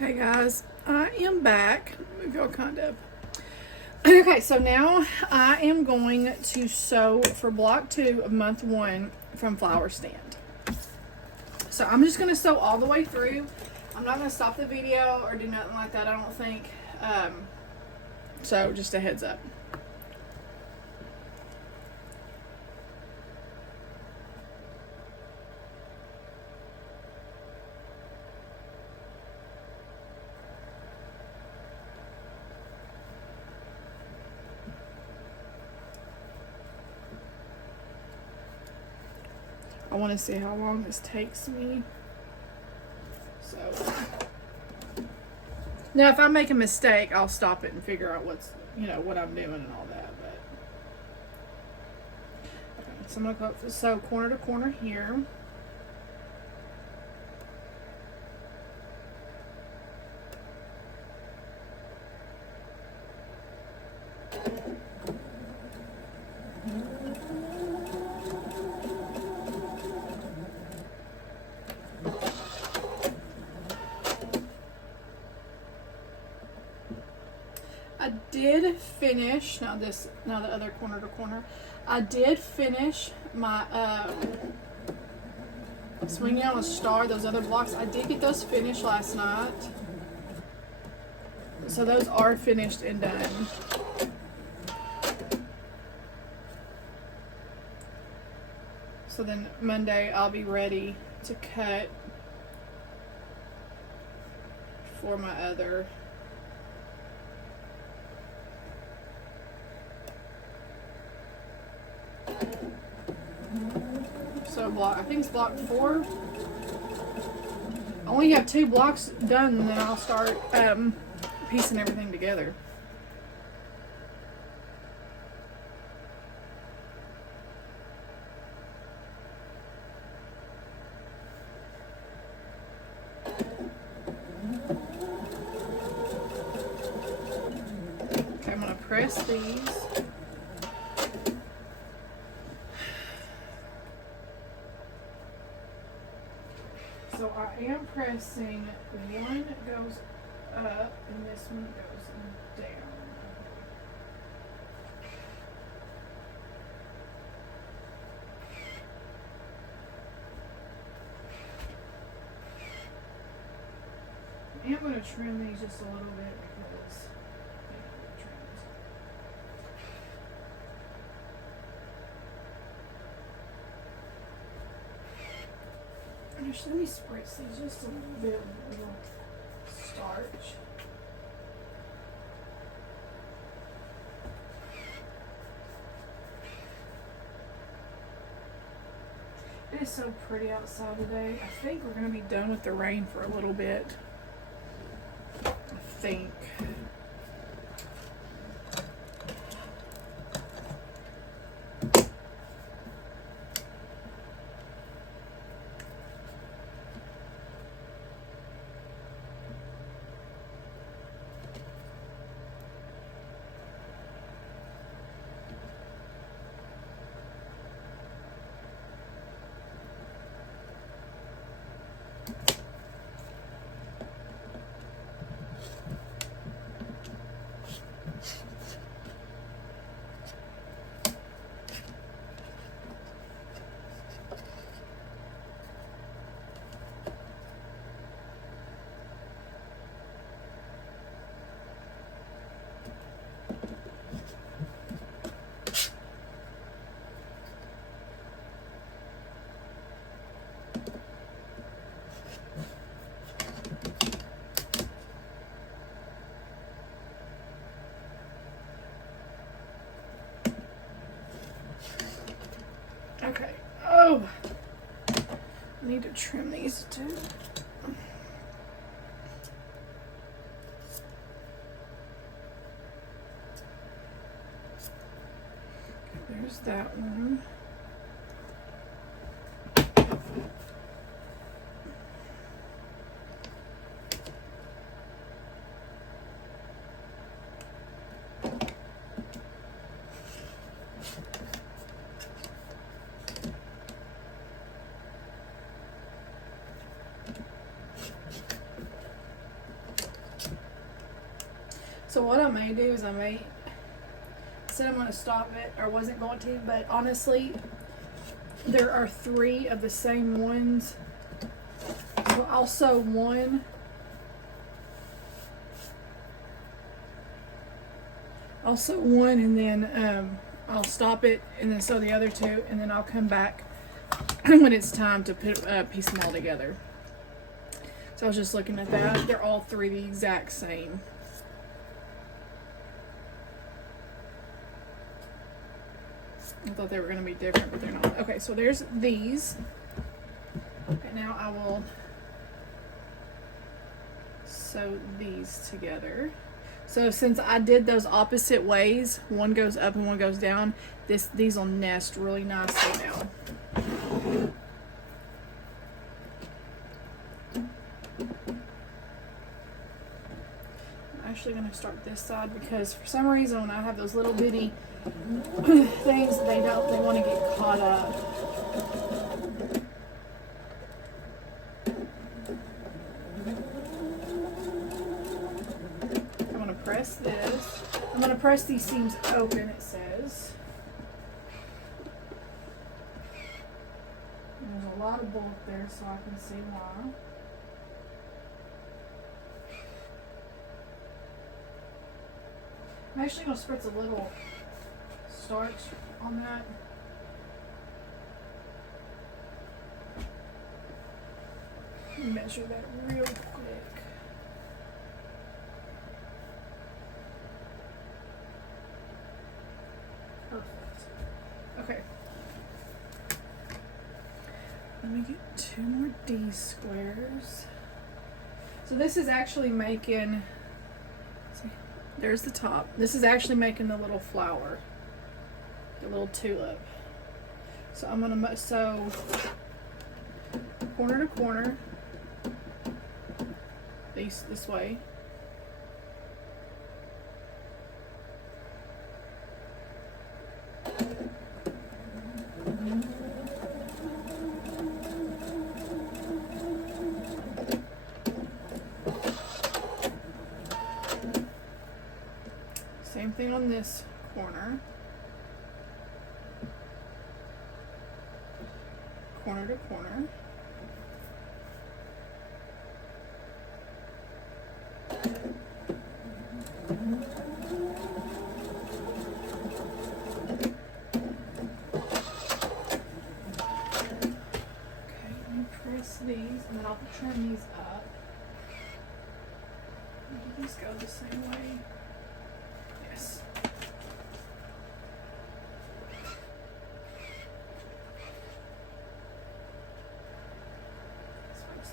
Okay guys, I am back. Move y'all kind of. Okay, so now I am going to sew for block 2 of month 1 from Flower Stand. So I'm just going to sew all the way through. I'm not going to stop the video or do nothing like that, I don't think. So just a heads up. I want to see how long this takes me. So now if I make a mistake, I'll stop it and figure out what's, what I'm doing and all that. But okay, so I'm going to go sew corner to corner here. I did finish, now the other corner to corner, I did finish my swinging on a star, those other blocks. I did get those finished last night. So those are finished and done. So then Monday I'll be ready to cut for my other block. I think it's block 4. I only have 2 blocks done, and then I'll start piecing everything together. Okay, I'm gonna press these. So I am pressing, one goes up and this one goes down. I am going to trim these just a little bit because they need to be trimmed. Let me spritz these just a little bit with a little starch. It is so pretty outside today. I think we're going to be done with the rain for a little bit. I think. Okay. Oh, I need to trim these too. There's that one. So what I may do is said I'm going to stop it, or wasn't going to, but honestly, there are 3 of the same ones. So I'll sew one. I'll sew one and then I'll stop it and then sew the other 2, and then I'll come back when it's time to piece them all together. So I was just looking at that. They're all 3 the exact same. I thought they were going to be different, but they're not. Okay, so there's these. And now I will sew these together. So since I did those opposite ways, one goes up and one goes down, these will nest really nicely now. I'm actually going to start this side because for some reason when I have those little bitty things, they want to get caught up. I'm going to press this. I'm going to press these seams open, it says. And there's a lot of bulk there, so I can see why. I'm actually going to spritz a little starch on that. Let me measure that real quick. Perfect. Okay. Let me get 2 more D squares. So this is actually making, see, there's the top. This is actually making the little flower. The little tulip. So I'm going to sew corner to corner this way. Same thing on this corner. Corner to corner. Okay, let me press these and then I'll trim these up. Do these go the same way? Yes.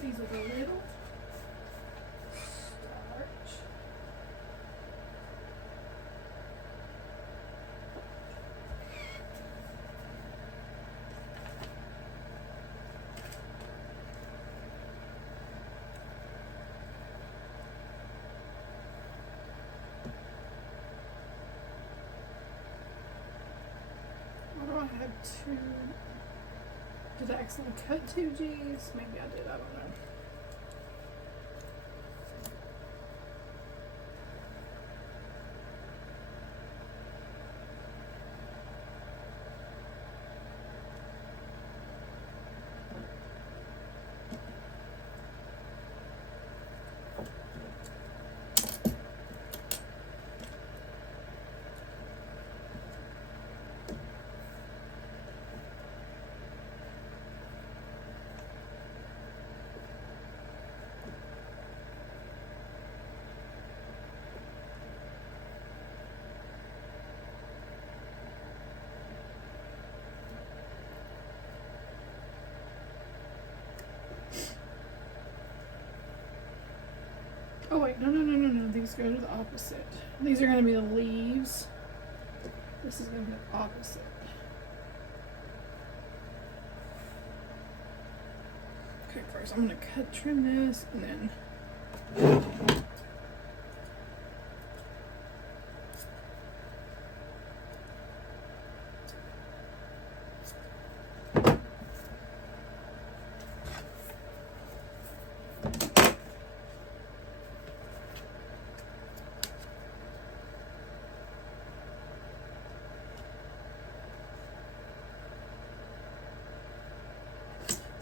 These with a little starch. Why do I have 2? Did I accidentally cut 2 G's? Maybe I did, I don't know. Oh wait, no. These go to the opposite. These are going to be the leaves. This is going to be the opposite. Okay, first I'm going to trim this and then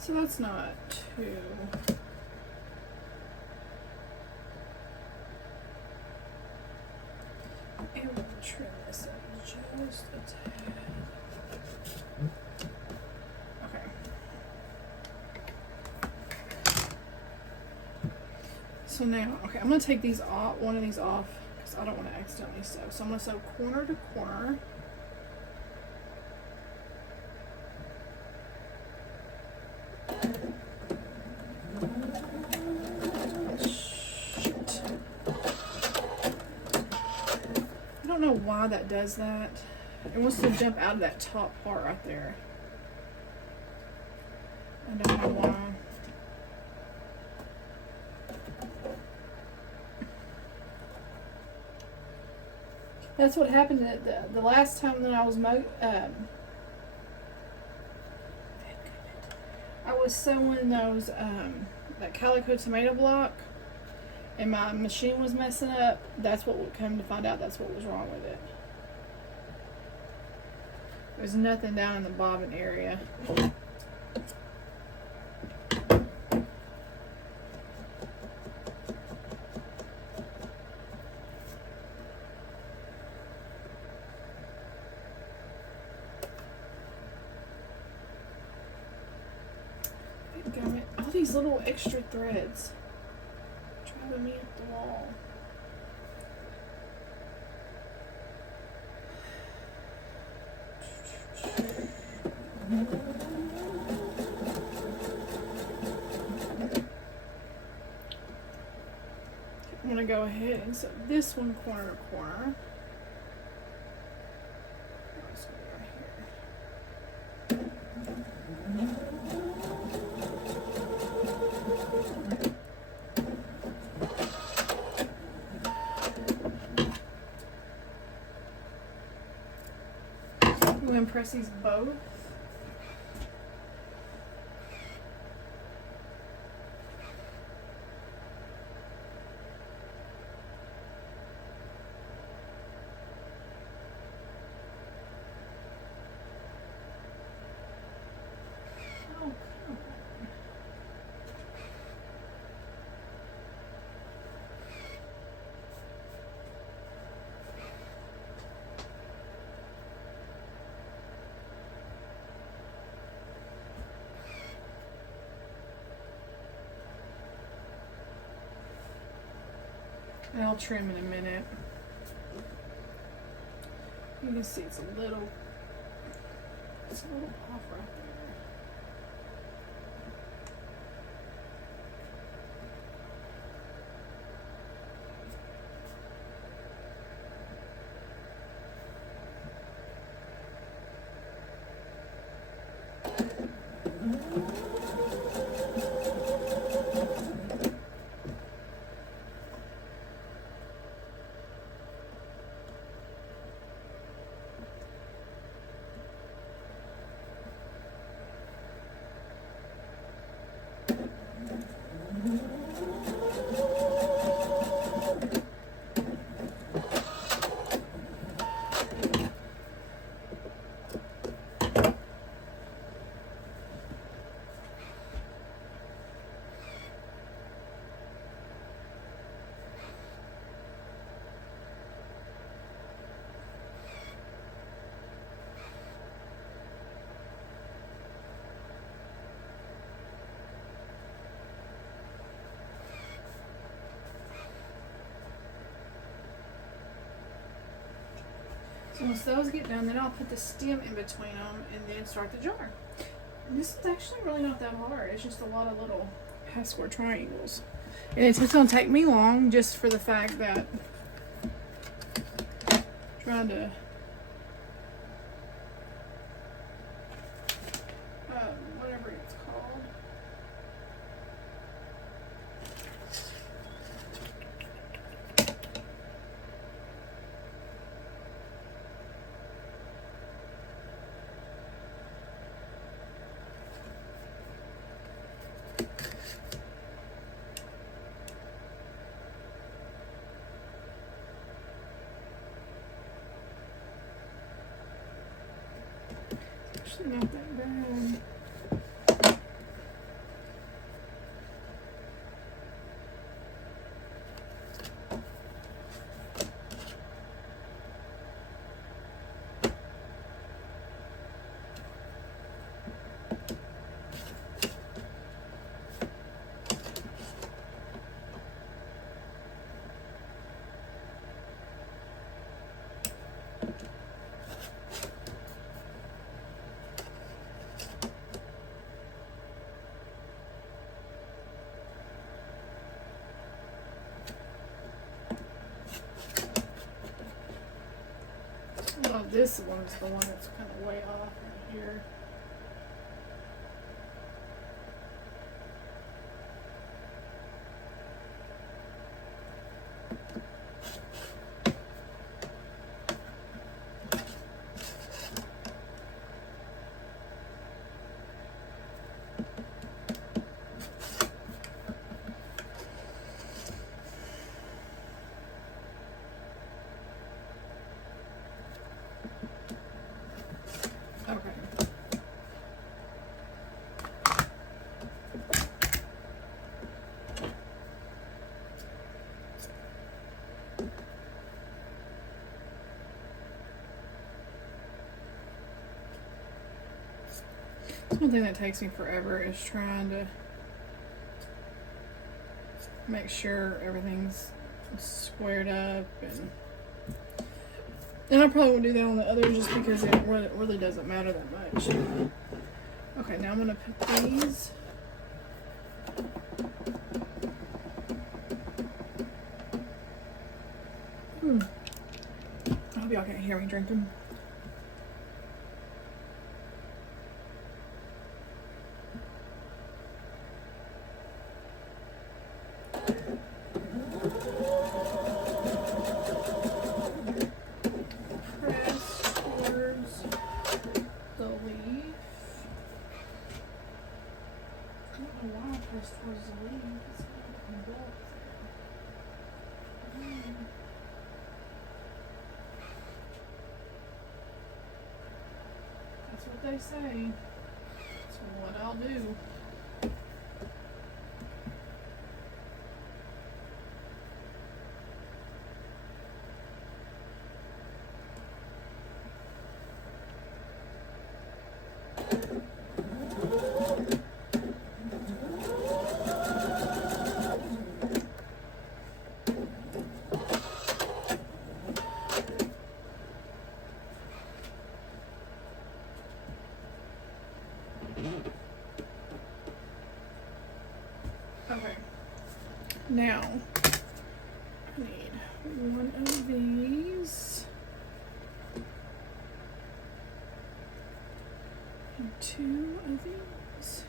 So that's not too. And we'll trim this up just a tad. Okay. So now, okay, I'm gonna take these off, one of these off, because I don't want to accidentally sew. So I'm gonna sew corner to corner. Why that does that. It wants to jump out of that top part right there. I don't know why. That's what happened the last time that I was sewing those that calico tomato block, and my machine was messing up. That's what would come to find out. That's what was wrong with it. There's nothing down in the bobbin area. All these little extra threads driving me up the wall. I'm going to go ahead and sew this one corner to corner. I'm going to press these both. And I'll trim in a minute. You can see it's a little off right there. So once those get done, then I'll put the stem in between them and then start the jar. And this is actually really not that hard. It's just a lot of little half square triangles. And it's going to take me long just for the fact that I'm trying to whatever it's called. Actually not that bad. this one's the one that's kind of way off right here. Okay. That's one thing that takes me forever is trying to make sure everything's squared up, and I probably won't do that on the others just because it really doesn't matter that much. Okay, now I'm gonna put these. I hope y'all can't hear me drinking. That's what they say. That's what I'll do. Okay, now I need one of these and two of these.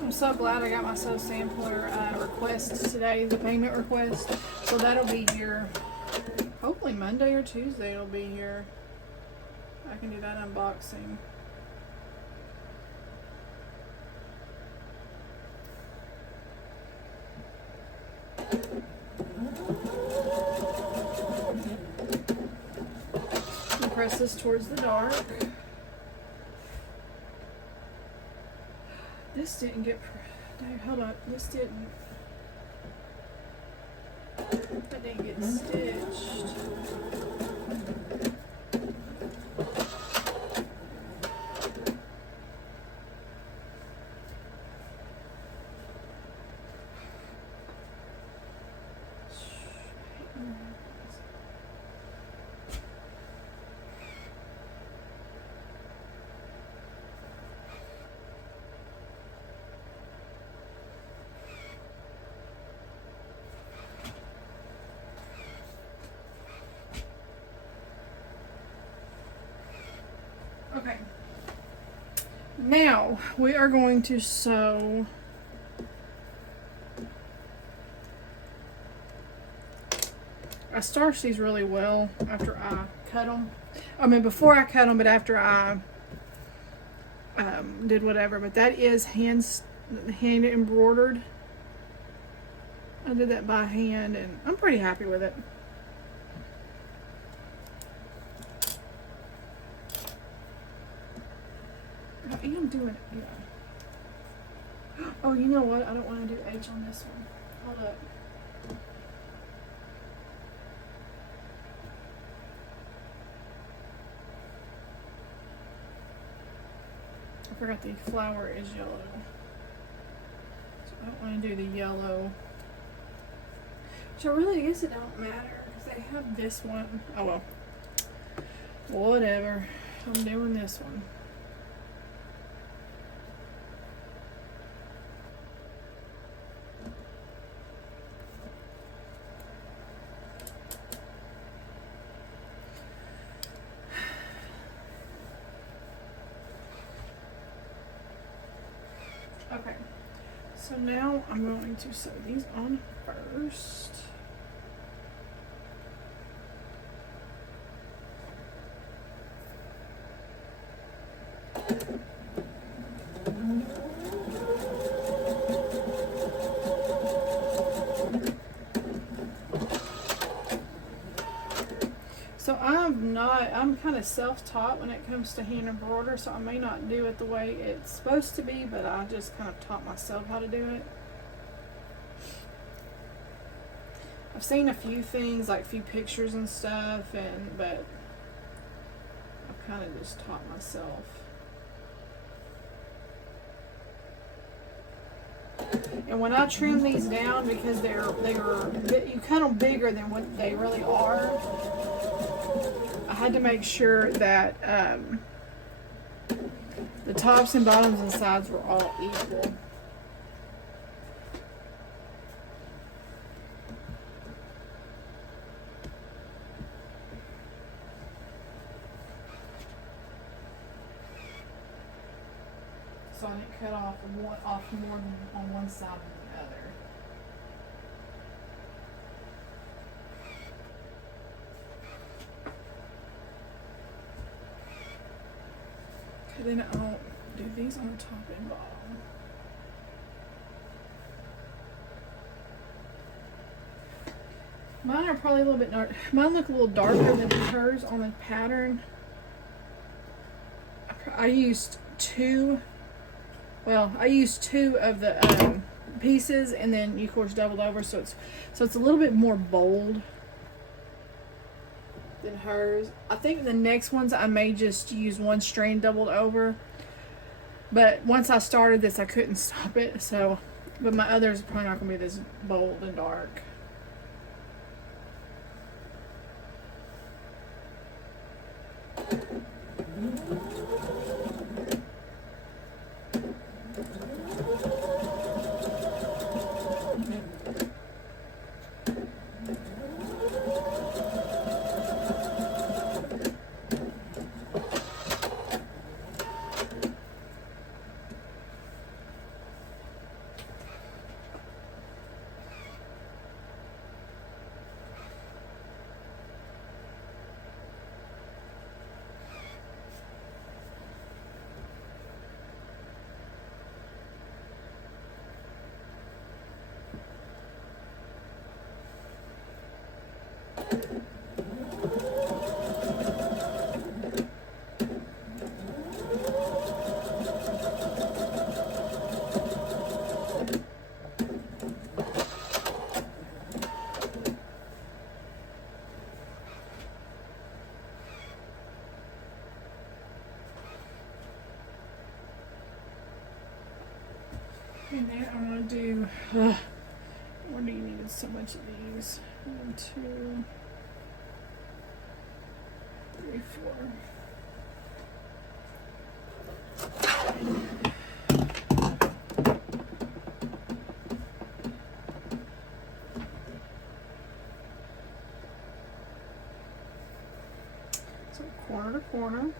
I'm so glad I got my sew sampler request today, the payment request. So that'll be here, hopefully Monday or Tuesday it'll be here. I can do that unboxing. I'll press this towards the dark. This didn't get, no, hold on, this didn't, that didn't get stitched. Okay, now we are going to sew I starched these really well after I cut them. I mean before I cut them, but after I did whatever. But that is hand embroidered. I did that by hand and I'm pretty happy with it. I am doing it, yeah. Oh, you know what? I don't want to do H on this one. Hold up. I forgot the flower is yellow. So I don't want to do the yellow. Which I really guess it don't matter. Because they have this one. Oh well. Whatever. I'm doing this one. So now I'm going to sew these on first. So I'm kind of self-taught when it comes to hand embroidery, so I may not do it the way it's supposed to be, but I just kind of taught myself how to do it. I've seen a few things, like a few pictures and stuff, but I've kind of just taught myself. And when I trim these down, because you cut them bigger than what they really are, I had to make sure that the tops and bottoms and sides were all equal. So I didn't cut off more than on one side than the other. Okay, then I'll do these on the top and bottom. Mine are probably a little bit dark. Mine look a little darker than hers on the pattern. I used two of the pieces, and then you of course doubled over, so it's a little bit more bold than hers. I think the next ones I may just use one strand doubled over, but once I started this I couldn't stop it, so but my others are probably not going to be this bold and dark. And then I'm going to do, what do you need so much of these? 1, 2, 3, 4. So corner to corner.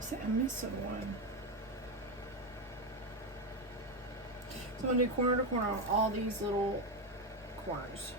See, I'm missing one. So I'm going to do corner to corner on all these little corners.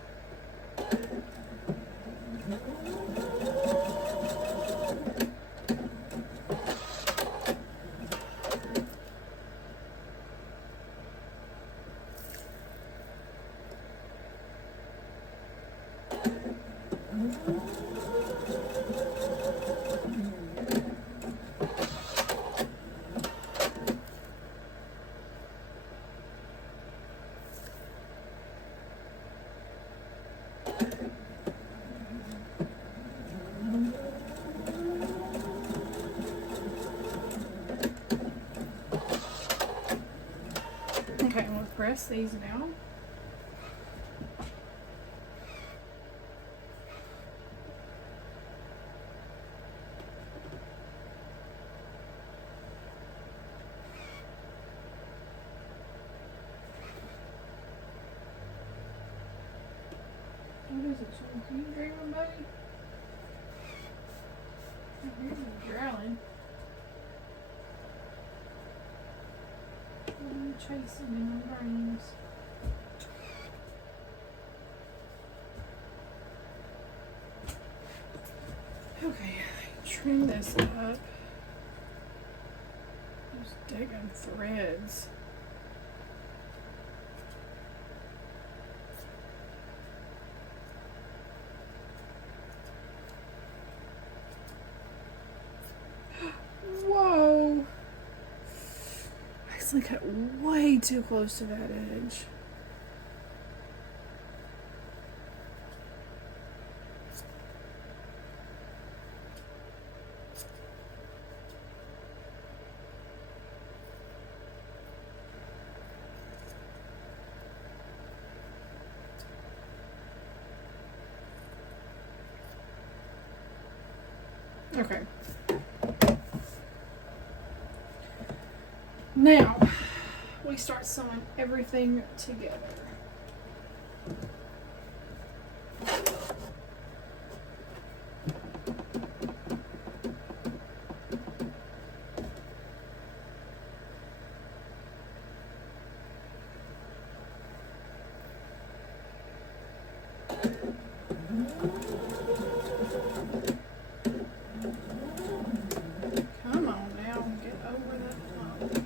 Okay, I'm going to press these now. What is it? Are you dreaming, buddy? I hear you growling. What are you chasing in my dreams? Okay, trim this up. Just digging threads. Whoa! I accidentally cut way too close to that edge. Okay. Now, we start sewing everything together. Come on now, get over that hump.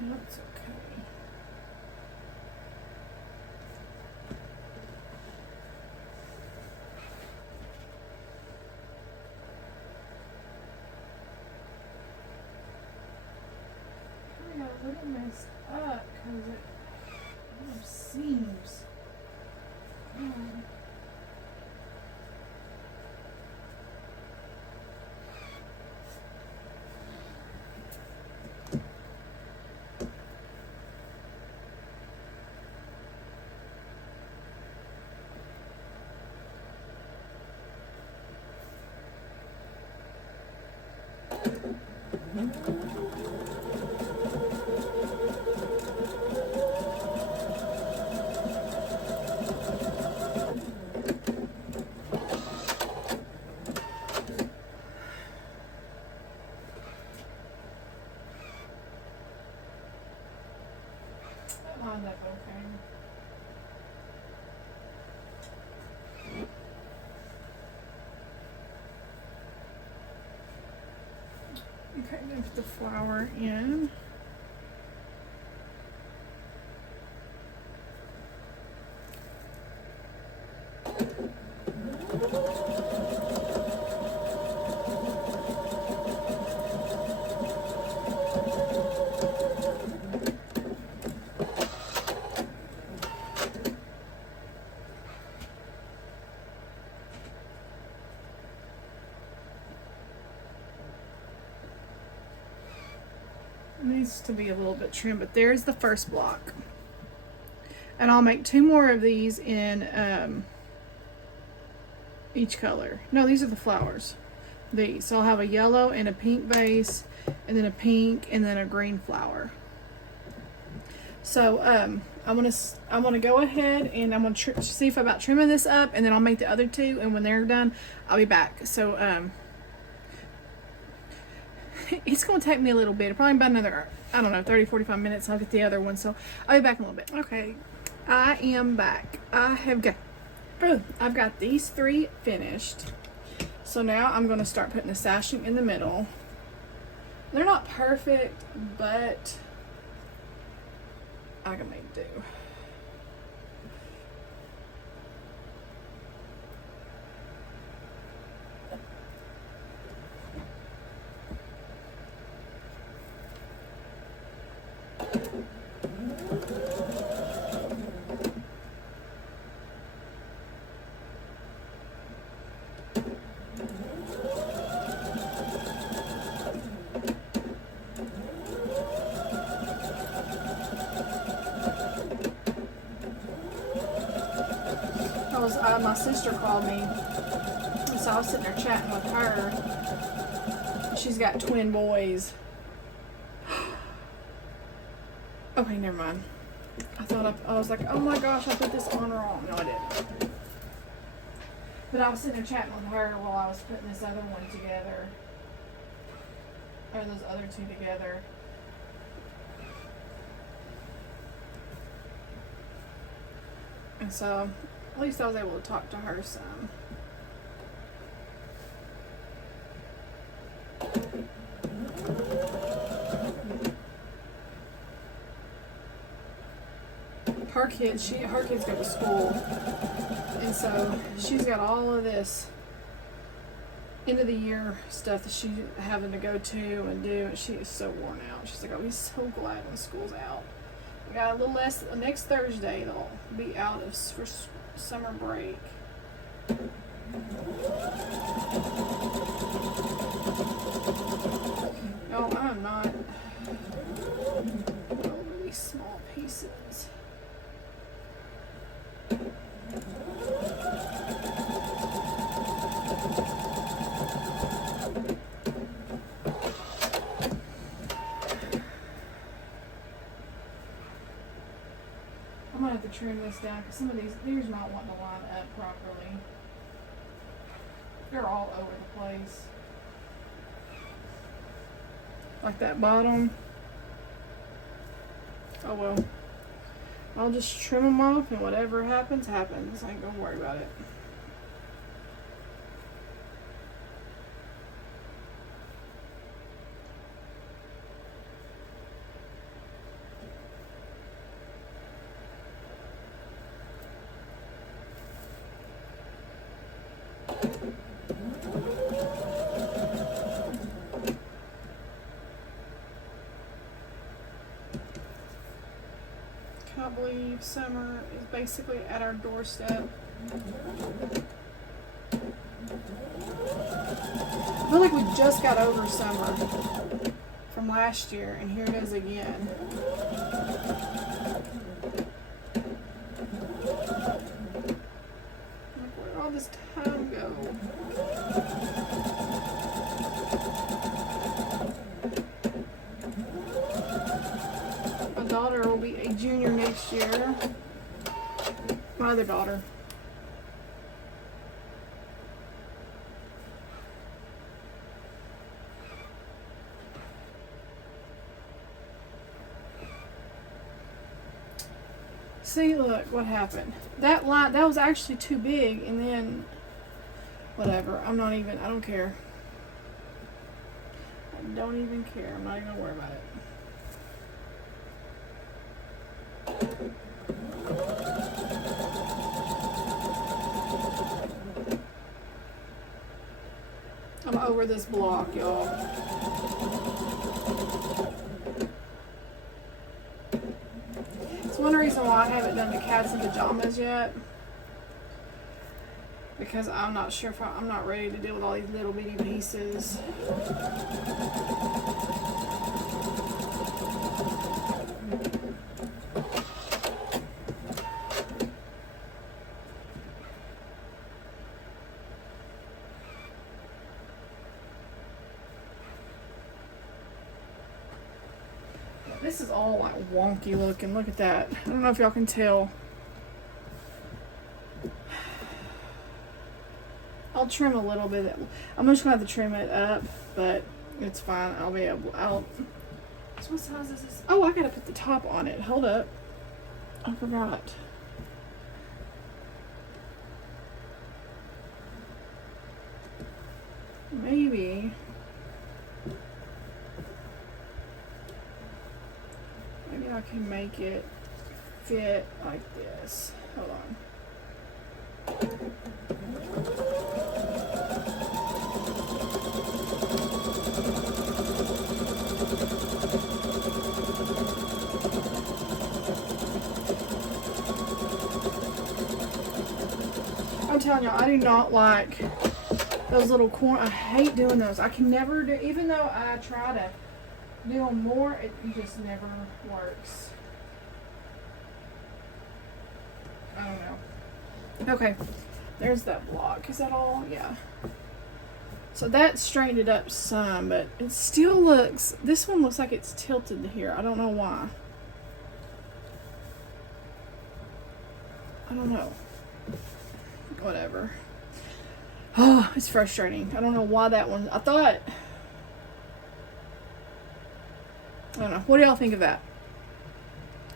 That's okay. I got a little messed up because it seams. That lined up okay. Okay, move the flower in. It needs to be a little bit trim, but there's the first block. And I'll make 2 more of these in each color. No, these are the flowers. These. So I'll have a yellow and a pink base, and then a pink, and then a green flower. So I'm gonna go ahead and I'm gonna see if about trimming this up, and then I'll make the other 2, and when they're done, I'll be back. So it's going to take me a little bit, probably about another, I don't know, 30-45 minutes. I'll get the other one, so I'll be back in a little bit. Okay, I am back. I've got these 3 finished. So now I'm going to start putting the sashing in the middle. They're not perfect, but I can make do. My sister called me, and so I was sitting there chatting with her. She's got twin boys. Okay, never mind. I was like, oh my gosh, I put this on wrong. No, I didn't. But I was sitting there chatting with her while I was putting this other one together, or those other two together. And so, at least I was able to talk to her some. Her kids go to school, and so she's got all of this end of the year stuff that she's having to go to and do, and she is so worn out. She's like, I'll be so glad when school's out. We got a little less. Next Thursday they'll be out for summer break. No, I'm not. Oh, really small pieces. I'm gonna have to trim this down because some of these not wanting to line up properly. They're all over the place. Like that bottom. Oh well. I'll just trim them off, and whatever happens, happens. I ain't gonna worry about it. I believe summer is basically at our doorstep. I feel like we just got over summer from last year, and here it is again. Like, where did all this time go? Daughter will be a junior next year. My other daughter. See, look what happened. That line, that was actually too big, and then whatever. I don't care. I don't even care. I'm not even gonna worry about it. I'm over this block, y'all. It's one reason why I haven't done the cats and pajamas yet. Because I'm not sure if I'm not ready to deal with all these little bitty pieces. This is all like wonky looking. Look at that. I don't know if y'all can tell. I'll trim a little bit. I'm just gonna have to trim it up, but it's fine. I'll be able. So what size is this? Oh, I gotta put the top on it. Hold up. I forgot. Maybe I can make it fit like this. Hold on. I'm telling you, I do not like those little corner. I hate doing those. I can never do, even though I try to do them more, it just never works. I don't know. Okay, there's that block. Is that all? Yeah. So that straightened it up some, but it still looks, this one looks like it's tilted here. I don't know why. I don't know. Whatever. Oh, it's frustrating. I don't know why that one, I don't know. What do y'all think of that?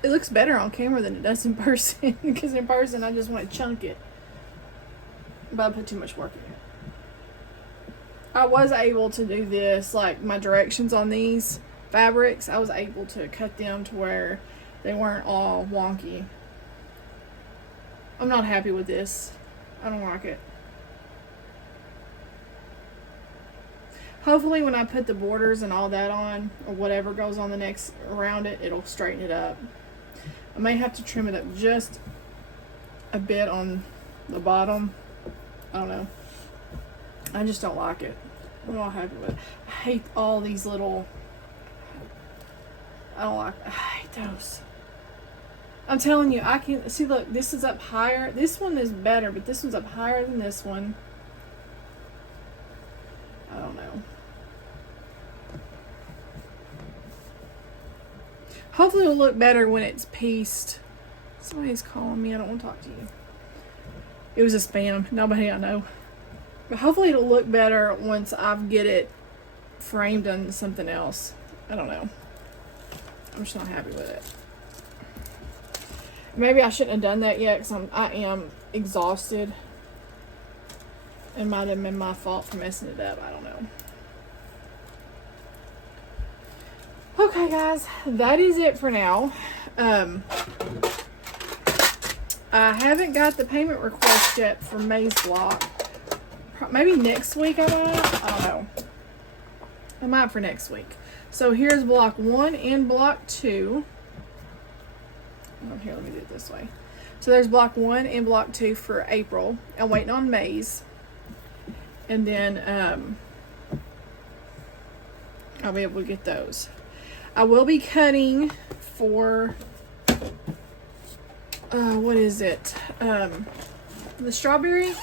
It looks better on camera than it does in person, because in person I just want to chunk it. But I put too much work in it. I was able to do this, like my directions on these fabrics, I was able to cut them to where they weren't all wonky. I'm not happy with this. I don't like it. Hopefully when I put the borders and all that on, or whatever goes on the next around it, it'll straighten it up. I may have to trim it up just a bit on the bottom. I don't know. I just don't like it. I'm not happy with it. I hate all these little, I hate those. I'm telling you, I can see, look, this is up higher. This one is better, but this one's up higher than this one. I don't know. Hopefully it'll look better when it's pieced. Somebody's calling me. I don't want to talk to you. It was a spam. Nobody I know. But hopefully it'll look better once I get it framed on something else. I don't know. I'm just not happy with it. Maybe I shouldn't have done that yet because I am exhausted. It might have been my fault for messing it up. I don't know. Okay, guys. That is it for now. I haven't got the payment request yet for May's block. Maybe next week I might. I don't know. I might for next week. So here's block 1 and block 2. Oh, here, let me do it this way. So there's block 1 and block 2 for April. I'm waiting on May's. And then I'll be able to get those. I will be cutting for what is it? The strawberry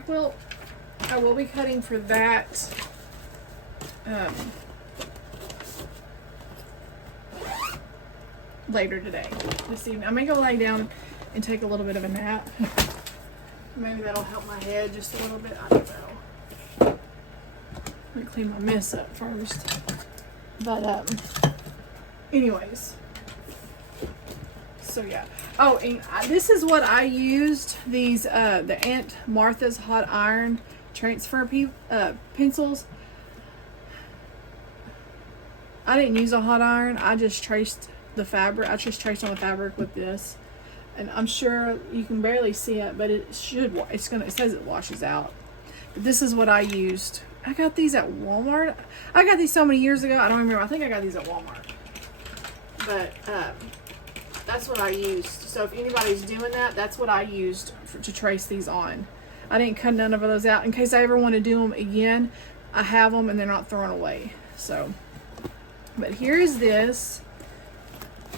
quilt. I will be cutting for that later today, this evening. I may go lay down and take a little bit of a nap. Maybe that'll help my head just a little bit. I don't know. Let me clean my mess up first. But anyways. So yeah. Oh, and this is what I used. These the Aunt Martha's hot iron transfer pencils. I didn't use a hot iron. I just traced the fabric. I just traced on the fabric with this, and I'm sure you can barely see it, but it should. It says it washes out. But this is what I used. I got these at Walmart. I got these so many years ago. I don't remember. I think I got these at Walmart. But that's what I used. So if anybody's doing that, that's what I used to trace these on. I didn't cut none of those out in case I ever want to do them again. I have them and they're not thrown away. So, but here is this.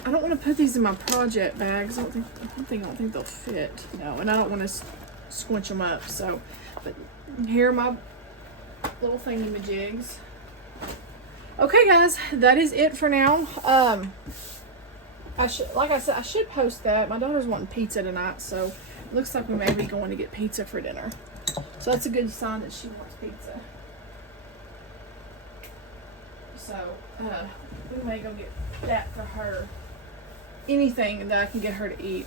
I don't want to put these in my project bags. I don't think they'll fit. No, and I don't want to squinch them up. So, but here are my little thingy-majigs. Okay, guys, that is it for now. Like I said, I should post that. My daughter's wanting pizza tonight, so it looks like we may be going to get pizza for dinner. So that's a good sign that she wants pizza. So we may go get that for her. Anything that I can get her to eat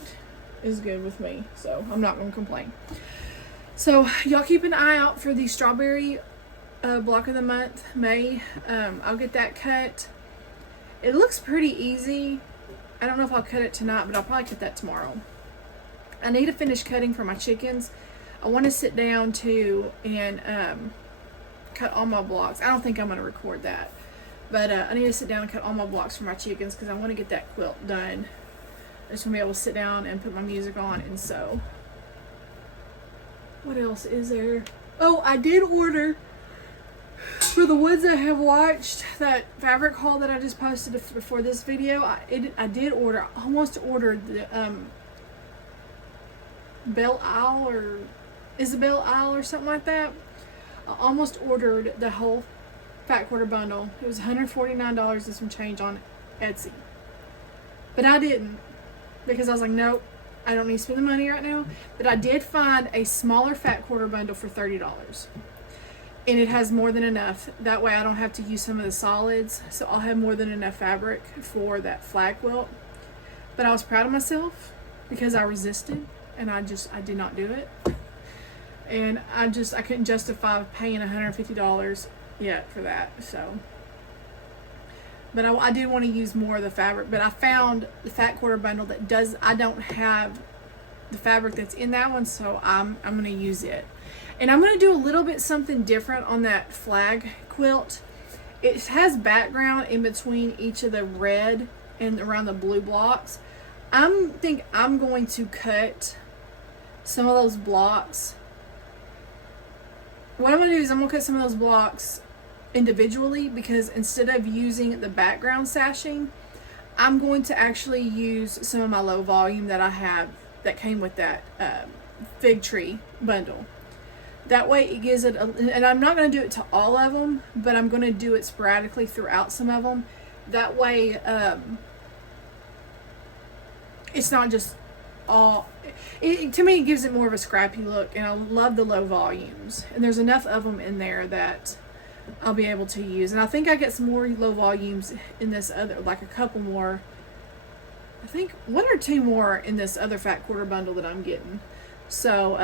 is good with me, so I'm not going to complain. So y'all keep an eye out for the strawberry block of the month, May. I'll get that cut. It looks pretty easy. I don't know if I'll cut it tonight, but I'll probably cut that tomorrow. I need to finish cutting for my chickens. I want to sit down too and cut all my blocks. I don't think I'm going to record that, but I need to sit down and cut all my blocks for my chickens because I want to get that quilt done. I just want to be able to sit down and put my music on and sew. What else is there? Oh, I did order, for the ones that have watched that fabric haul that I just posted before this video, I did order, almost ordered the Belle Isle or Isabel Isle or something like that. I almost ordered the whole fat quarter bundle. It was $149 and some change on Etsy. But I didn't, because I was like, nope, I don't need to spend the money right now. But I did find a smaller fat quarter bundle for $30. And it has more than enough. That way I don't have to use some of the solids. So I'll have more than enough fabric for that flag quilt. But I was proud of myself because I resisted and I did not do it. And I couldn't justify paying $150 yet for that. So, but I did want to use more of the fabric. But I found the fat quarter bundle that does. I don't have the fabric that's in that one, so I'm going to use it. And I'm going to do a little bit something different on that flag quilt. It has background in between each of the red and around the blue blocks. I think I'm going to cut some of those blocks. What I'm going to do is I'm going to cut some of those blocks individually, because instead of using the background sashing, I'm going to actually use some of my low volume that I have that came with that fig tree bundle. That way it gives it, and I'm not going to do it to all of them, but I'm going to do it sporadically throughout some of them. That way it's not just all, to me it gives it more of a scrappy look, and I love the low volumes. And there's enough of them in there that I'll be able to use. And I think I get some more low volumes in this other, like a couple more. I think 1 or 2 more in this other fat quarter bundle that I'm getting. So,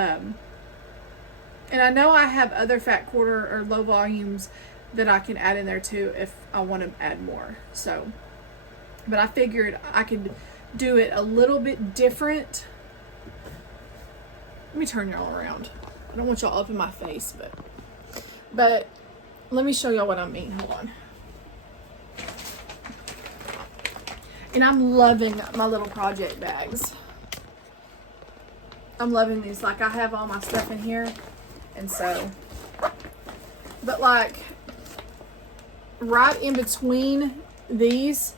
and I know I have other fat quarter or low volumes that I can add in there too if I want to add more. So, but I figured I could do it a little bit different. Let me turn y'all around. I don't want y'all up in my face, but let me show y'all what I mean. Hold on. And I'm loving my little project bags. I'm loving these. Like, I have all my stuff in here. And so, but like right in between these,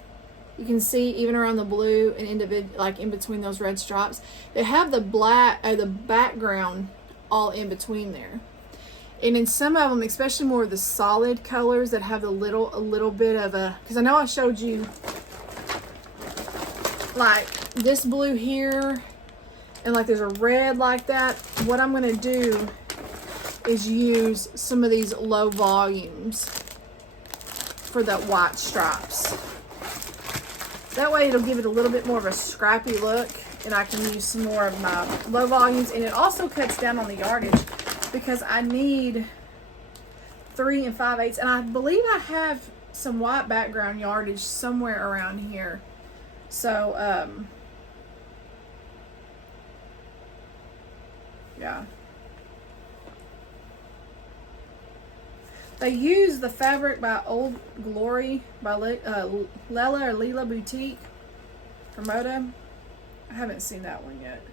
you can see even around the blue and like in between those red stripes, they have the black the background all in between there. And in some of them, especially more of the solid colors that have a little bit of a, because I know I showed you like this blue here, and like there's a red like that. What I'm going to do is use some of these low volumes for that white stripes. That way it'll give it a little bit more of a scrappy look, and I can use some more of my low volumes. And it also cuts down on the yardage, because I need 3 5/8, and I believe I have some white background yardage somewhere around here. So, yeah. They use the fabric by Old Glory by Lela Boutique from Moda. I haven't seen that one yet,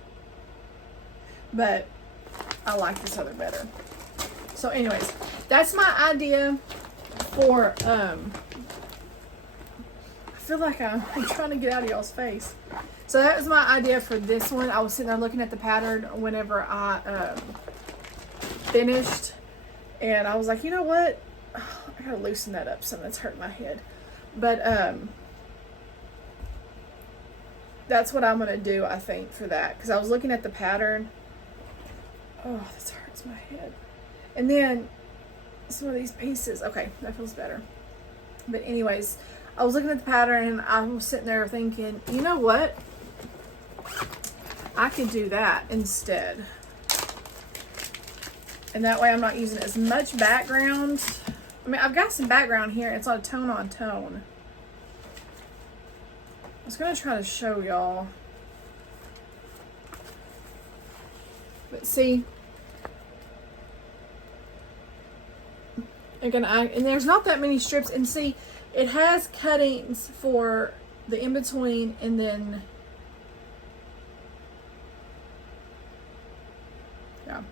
but I like this other better. So anyways, that's my idea for, I feel like I'm trying to get out of y'all's face. So that was my idea for this one. I was sitting there looking at the pattern whenever I finished, and I was like, you know what? I gotta loosen that up some. That's hurting my head. But that's what I'm gonna do, I think, for that. Because I was looking at the pattern. Oh, this hurts my head. And then some of these pieces. Okay, that feels better. But anyways, I was looking at the pattern and I was sitting there thinking, you know what? I could do that instead. And that way I'm not using as much background. I mean, I've got some background here. It's on tone on tone. I was going to try to show y'all. But see, again, and there's not that many strips. And see, it has cuttings for the in-between, and then, yeah.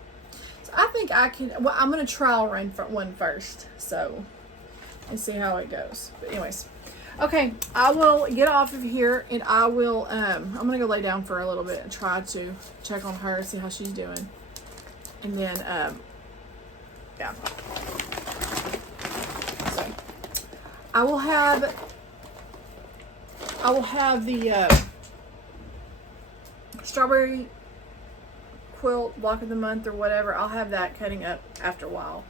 So I think I can, well, I'm going to trial run for one first. So, and see how it goes. But anyways, Okay, I will get off of here, and I will, I'm going to go lay down for a little bit and try to check on her, see how she's doing. And then, yeah. So, I will have the strawberry quilt block of the month or whatever. I'll have that cutting up after a while.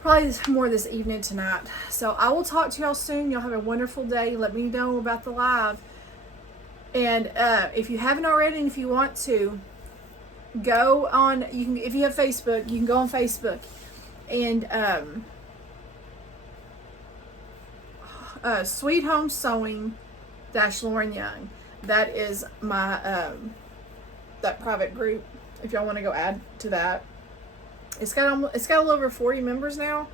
Probably more this evening tonight. So I will talk to y'all soon. Y'all have a wonderful day. Let me know about the live. And if you haven't already, and if you want to, go on, you can, if you have Facebook, you can go on Facebook and Sweet Home Sewing -- Lauren Young. That is my that private group. If y'all want to go add to that, it's got a little over 40 members now.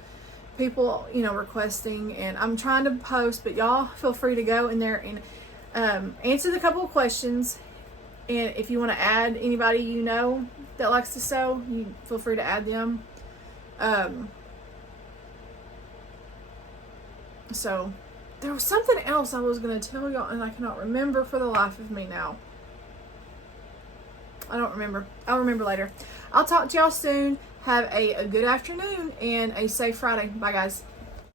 People, requesting, and I'm trying to post, but y'all feel free to go in there and answer the couple of questions. And if you want to add anybody you know that likes to sew, you feel free to add them. So there was something else I was going to tell y'all, and I cannot remember for the life of me now. I don't remember. I'll remember later. I'll talk to y'all soon. Have a good afternoon and a safe Friday. Bye, guys.